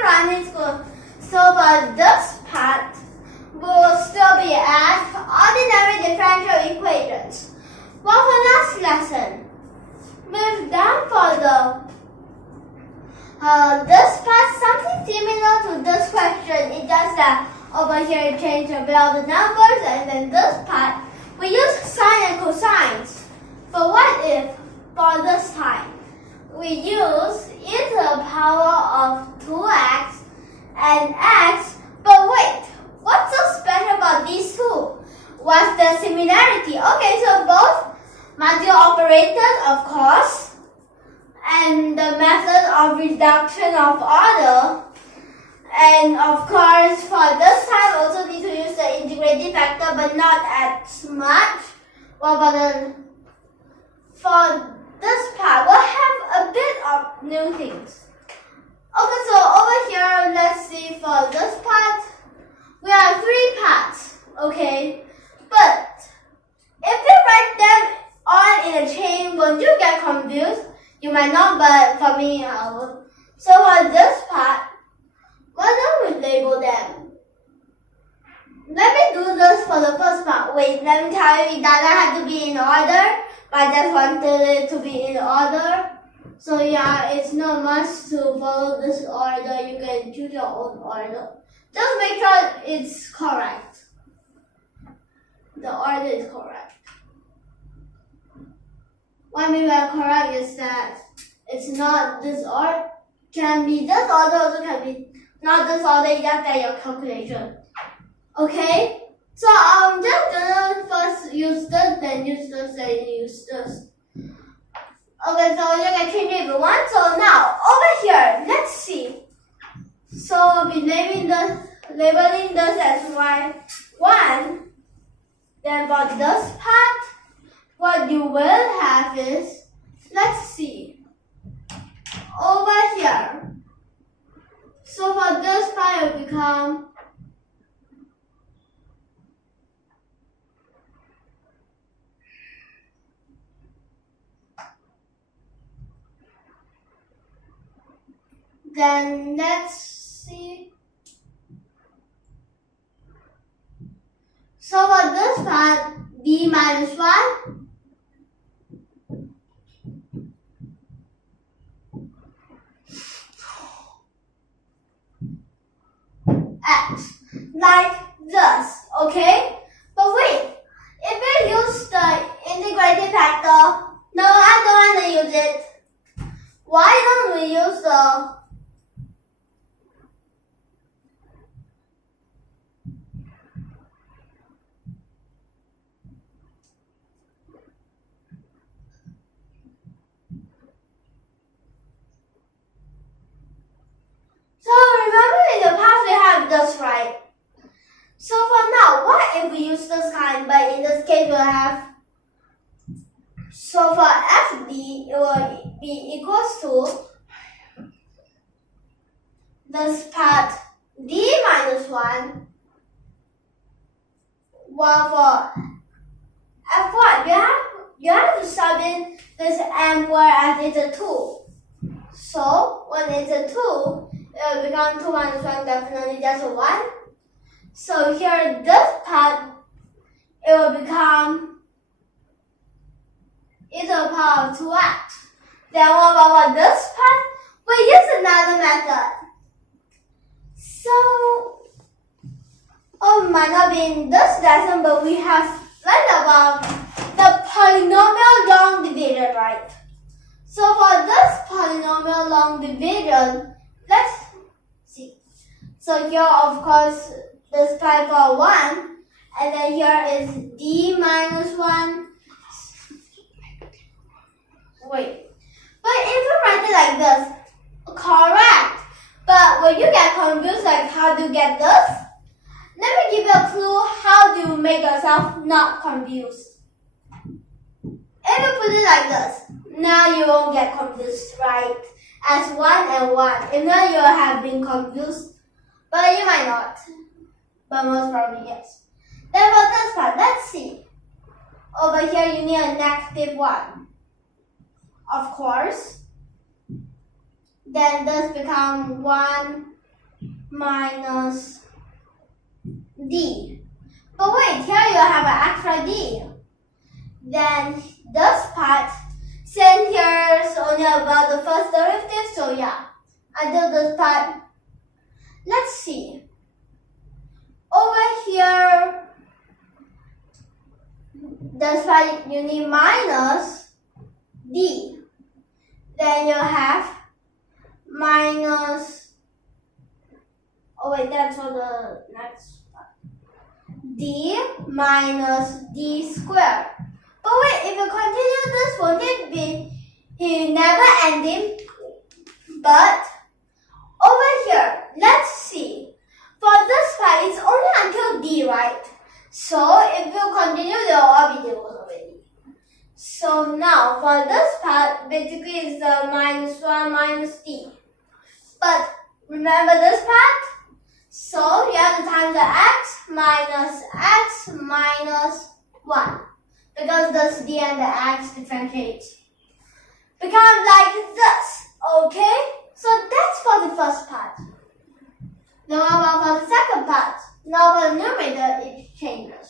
Primary School. So for this part, we'll still be at ordinary differential equations. Well, for last lesson, we've done for this part something similar to this question. It's just that over here it changed a bit of the numbers, and then this part we use sine and cosines. But what if for this time we use e to the power of 2x and x? But wait, what's so special about these two? What's the similarity? Okay, so both modular operators, of course, and the method of reduction of order. And of course, for this time, also need to use the integrating factor, but not as much. For this part, we'll have a bit of new things. Okay, so over here, let's see for this part, we have 3 parts, okay? But if we write them all in a chain, won't you get confused? You might not, but for me, I will. So for this part, why don't we label them? Let me do this for the first part. Wait, let me tell you, it doesn't have to be in order, but I just wanted it to be in order. So yeah, it's not much to follow this order. You can choose your own order. Just make sure it's correct. The order is correct. What I mean by correct is that it's not this order. Can be this order, also can be not this order. You just get your calculation. Okay? So I'm just gonna first use this, then use this, then use this. Okay, so you can change it if you want. So now over here, let's see. So we'll be labeling this as y1. Then for this part, what you will have is, let's see, over here. So for this part, it will become then let's see. So for this part, d minus 1 x, like this, okay? But wait, if we use the integrating factor, no, I don't want to use it. Why don't we use the So remember in the past we have this, right? So for now, what if we use this kind? But in this case we'll have, so for FD it will be equals to this part D minus 1. Well, for F1 you have to sub in this M whereas it's a 2. So when it's a 2, it will become 2 minus 1, definitely just a 1. So here, this part, it will become e to the power of 2x. Then what about this part? We use another method. So, it might not be in this lesson, but we have learned about the polynomial long division, right? So for this polynomial long division, let's see. So here, of course, this part for 1, and then here is d minus 1. Wait, but if you write it like this, correct. But when you get confused, like how do you get this? Let me give you a clue. How do you make yourself not confused? If you put it like this, now you won't get confused, right? As 1 and 1. If not, you have been confused. But you might not. But most probably yes. Then for this part, let's see. Over here, you need a negative 1. Of course. then this become 1 minus d. But wait, here you have an extra d. Then this part, since here is only about the first derivative, so yeah, I do this part. Let's see. Over here, this part you need minus d. Then you have minus, oh wait, that's for the next part. D minus d squared. But wait, if you continue this, won't it be never ending? But over here, let's see. For this part, it's only until d, right? So if you continue, they'll all be zeros already. So now for this part, basically it's the minus 1 minus d. But remember this part? So you have to times the x minus 1. Because this d and the x differentiate. Become like this. Okay? So that's for the first part. Now about for the second part. Now for the numerator, it changes.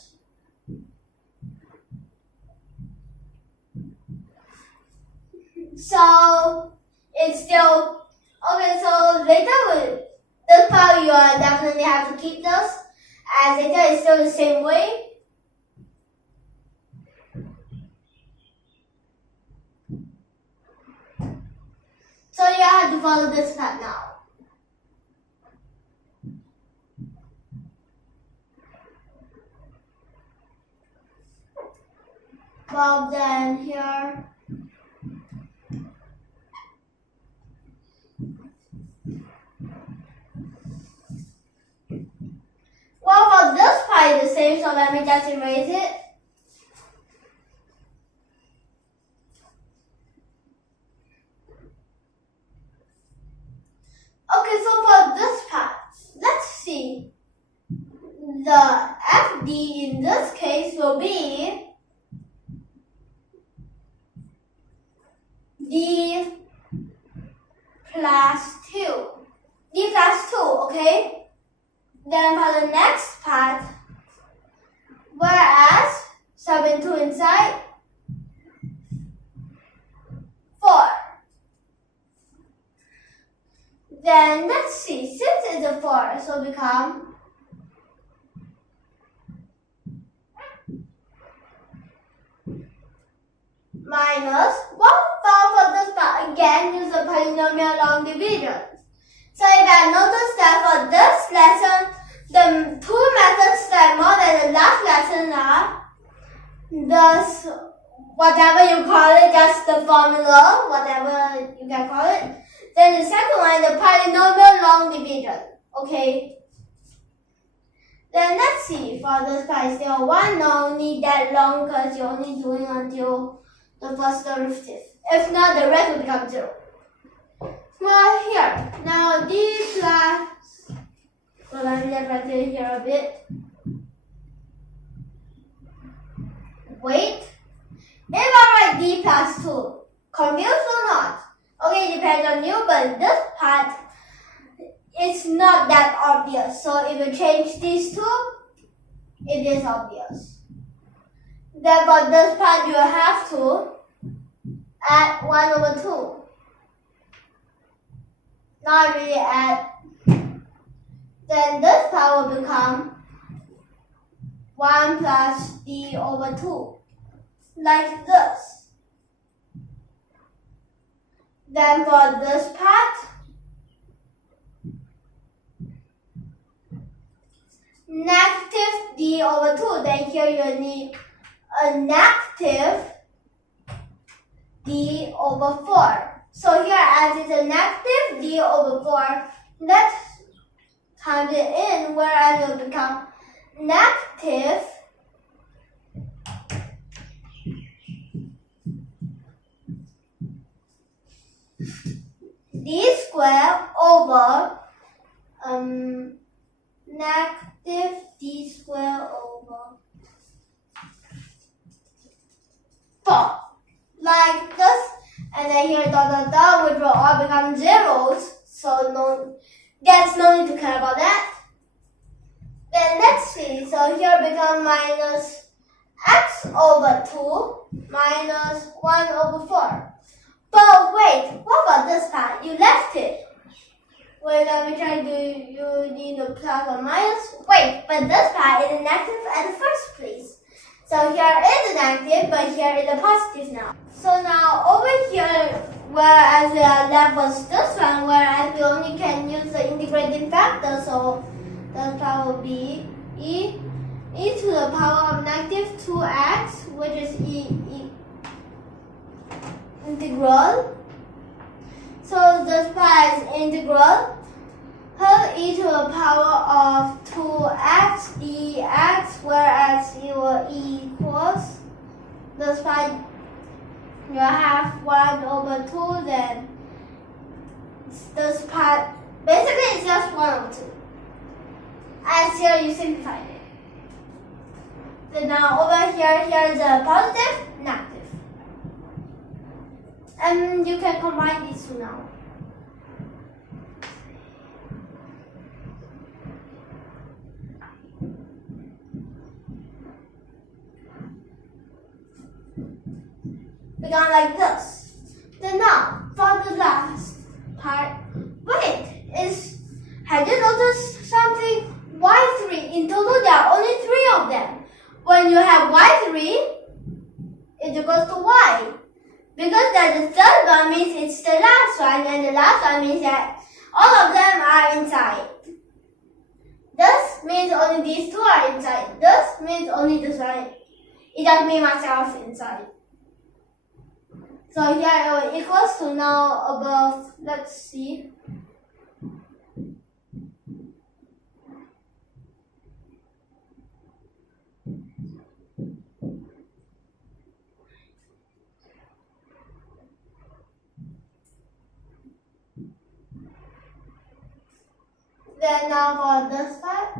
So it's still okay. So later this part you definitely have to keep this, as later it's still the same way. So you have to follow this part now. Well then here. Well, for this part is the same, so let me just erase it. Okay, so for this part, let's see. The FD in this case will be D plus 2. D plus 2, okay? Then for the next part, whereas 7, 2 inside, 4. Then let's see, since it's a 4, so become minus 1. For this part, again use the polynomial long division. So if I notice that for this lesson, the two methods that more than the last lesson are this, whatever you call it, just the formula, whatever you can call it. Then the second one, the polynomial long division. Okay. Then let's see, for this part, still 1, no need that long because you're only doing until the first derivative. If not, the rest will become 0. Well, here, now d plus, well, let me just write it here a bit. Wait, if I write d plus 2, confused or not? Okay, it depends on you, but this part, it's not that obvious. So if you change these two, it is obvious. Then for this part, you have to add 1 over 2. Not really add. Then this part will become 1 plus d over 2. Like this. Then for this part, negative d over 2. Then here you need a negative d over 4. So here, as it's a negative d over 4, let's times it in, whereas it will become negative d squared over negative d squared over 4. Like this. And then here dot dot dot, which will all become zeros. So there's no need to care about that. Then let's see. So here become minus x over 2 minus 1 over 4. But wait, what about this part? You left it. Wait, let me try to you need a plus or minus. Wait, but this part is a negative at the first place. So here is a negative, but here is a positive now. So now over here, whereas we are left with this one, whereas we only can use the integrating factor, so this part will be e to the power of negative 2x, which is integral. So this part is integral e to the power of 2x dx, whereas your e equals this part you have 1 over 2, then this part basically it's just 1 over 2. And here you simplified it. So now over here is a positive, negative. And you can combine these two now. Become like this. Then now, for the last part, wait, have you noticed something? Y3, in total there are only 3 of them. When you have Y3, it equals to Y. Because that the third one means it's the last one, and the last one means that all of them are inside. This means only these two are inside. This means only this one. It doesn't mean myself inside. So here it will equals to now above, let's see. Then now for this part.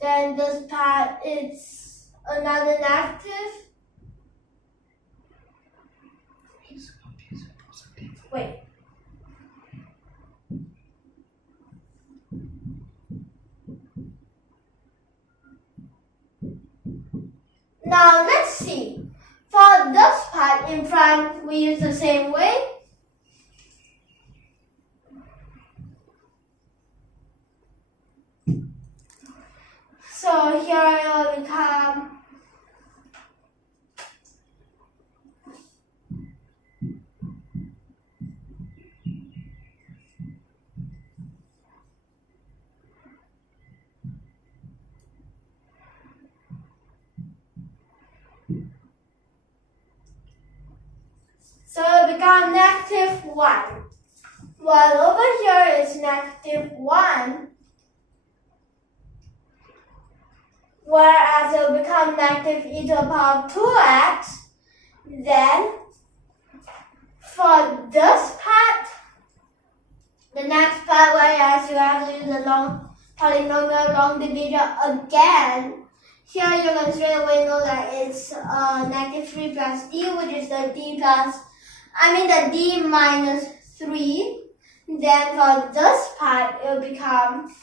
Then this part is another negative. Wait. Now let's see. For this part in front, we use the same way. So here it will become negative 1. While over here is negative 1. Whereas it will become negative e to the power of 2x, then for this part, the next part, whereas you have to use the polynomial long division again, here you can straight away know that it's negative 3 plus d, which is the the d minus 3. Then for this part, it will become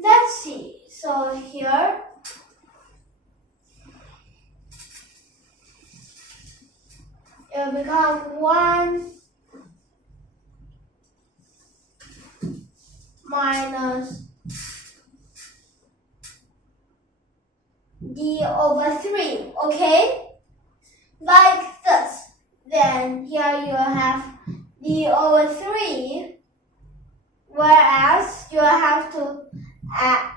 let's see. So here it will become 1 minus d over 3, okay? Like this. Then here you have d over 3, whereas you have to add,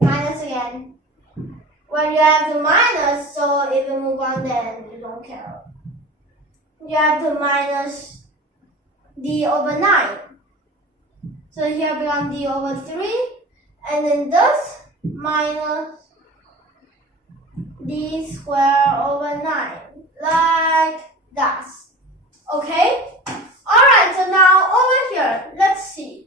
minus again. When you have to minus, so if you move on, then you don't care. You have to minus d over 9. So here become d over 3, and then this minus d squared over 9, like that. Okay? Alright, so now over here, let's see.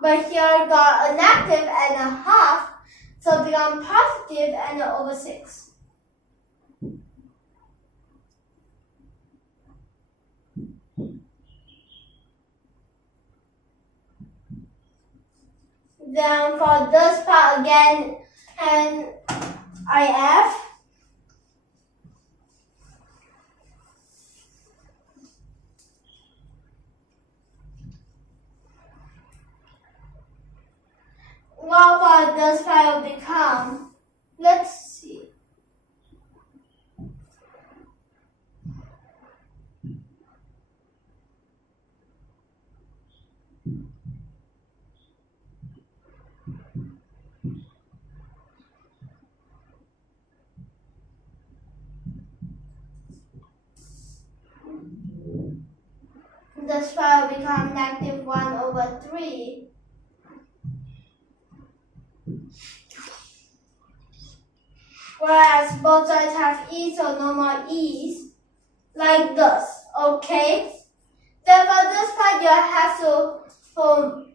But here got a negative and a half, so it become positive and over 6. Then for this part again, and IF. Well, for this part will become, let's see. This part will become negative 1 over 3. Whereas both sides have e, so no more e's, like this, okay? Then for this part, you have to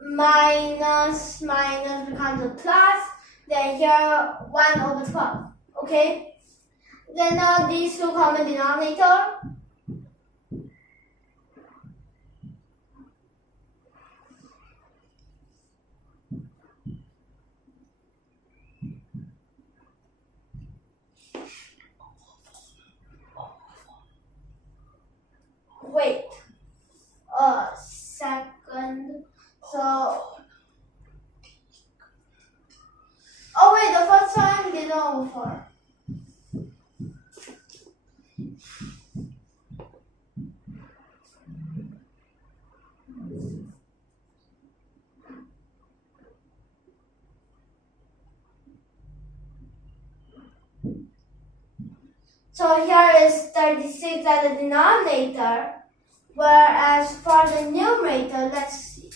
minus becomes a plus, then here 1 over 12, okay? Then now these two common denominator. Wait a second. So, oh wait, the first one didn't over. So here is 36 at the denominator, whereas for the numerator, let's see.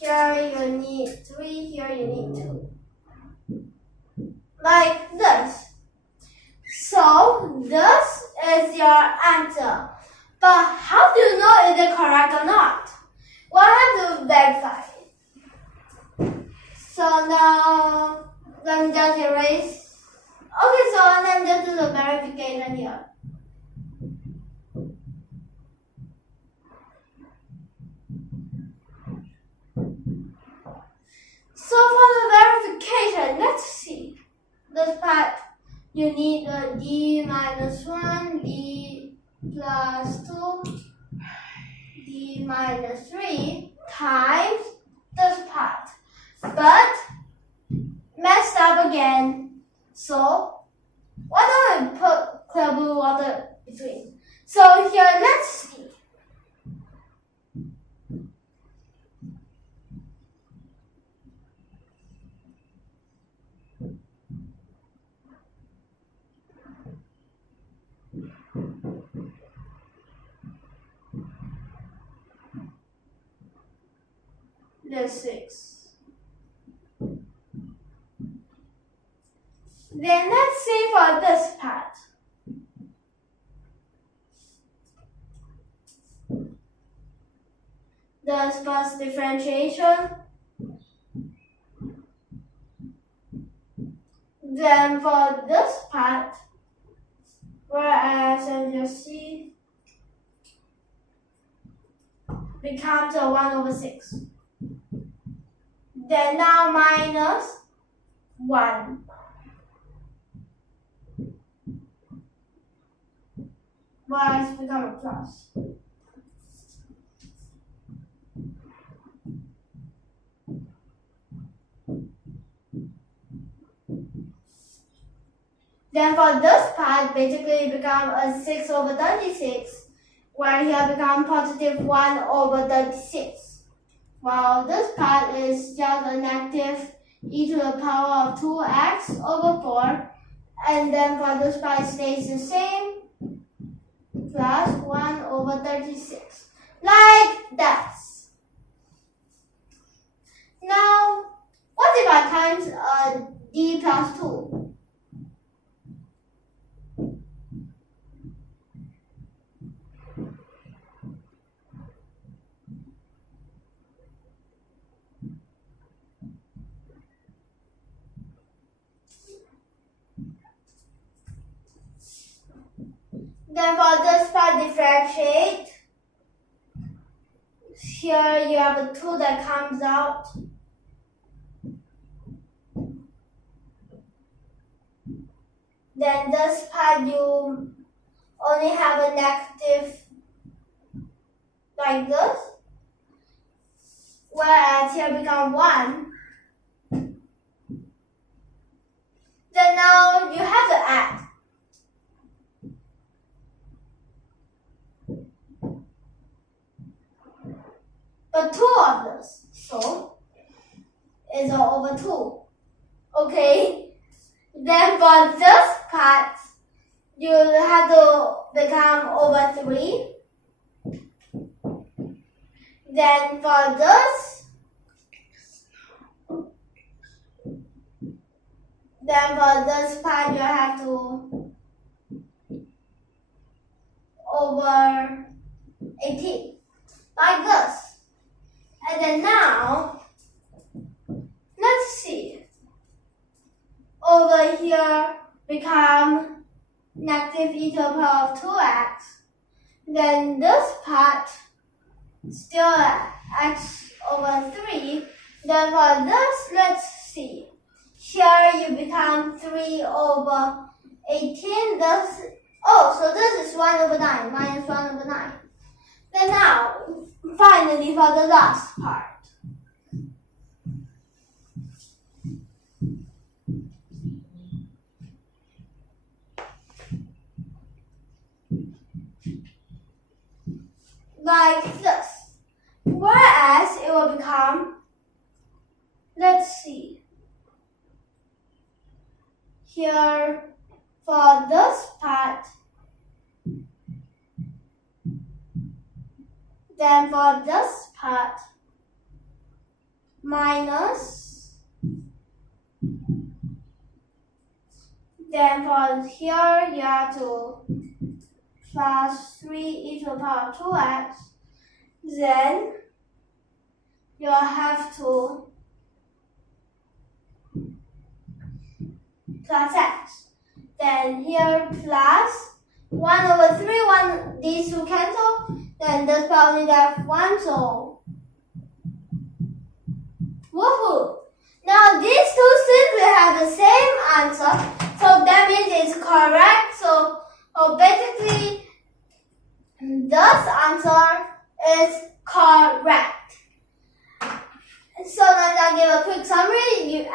Here you need 3, here you need 2. Like this. So this is your answer. But how do you know if it's correct or not? Well, I have to verify it. So now, let me just erase. Okay, so then just do the verification here. So for the verification, let's see. This part, you need a d minus 1, d plus 2, d minus 3 times this part. But messed up again. So, why don't we put clear blue water between? So here, let's see. There's 6. Then let's see for this part. The first differentiation. Then for this part, whereas as you see, becomes a 1 over 6. Then now minus 1. Whereas become a plus. Then for this part, basically it become a 6 over 36, where here become positive 1 over 36. While this part is just a negative e to the power of 2x over 4, and then for this part stays the same, plus 1 over 36, like that. Now, what if I times d plus 2? Then for this part, differentiate. Here you have a 2 that comes out. Then this part you only have a negative like this. Whereas here become 1. Then now you have to add. But 2 of this, so it's all over 2. Okay, then for this part, you have to become over 3. Then for this, part you have to over 18, like this. And then now, let's see. Over here become negative e to the power of 2x. Then this part still x over 3. Then for this, let's see. Here you become 3 over 18. So this is 1 over 9 minus 1 over 9. Then now, finally for the last part. Like this. Whereas it will become, let's see. Here for this part, then for this part, minus, then for here you have to plus 3 e to the power of 2x, then you have to plus x, then here plus 1 over 3, these two cancel, then this part only have 1, so woohoo! Now these two simply have the same answer, so that means it's correct. So basically, this answer is correct. So now I'll give a quick summary.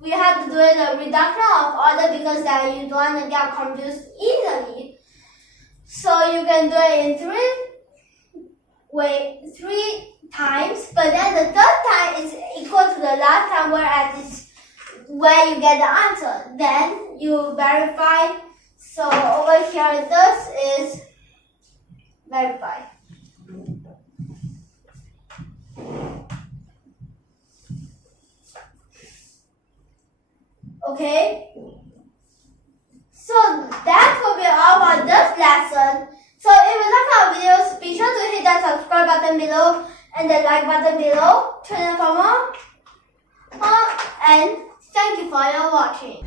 We have to do it a reduction of order because that you don't want to get confused easily. So you can do it in 3 times, but then the third time is equal to the last time, whereas it's where you get the answer. Then you verify. So over here, this is verify. Okay. So that will be all for this lesson. So if you like our videos, be sure to hit that subscribe button below and the like button below. Tune in for more. And thank you for your watching.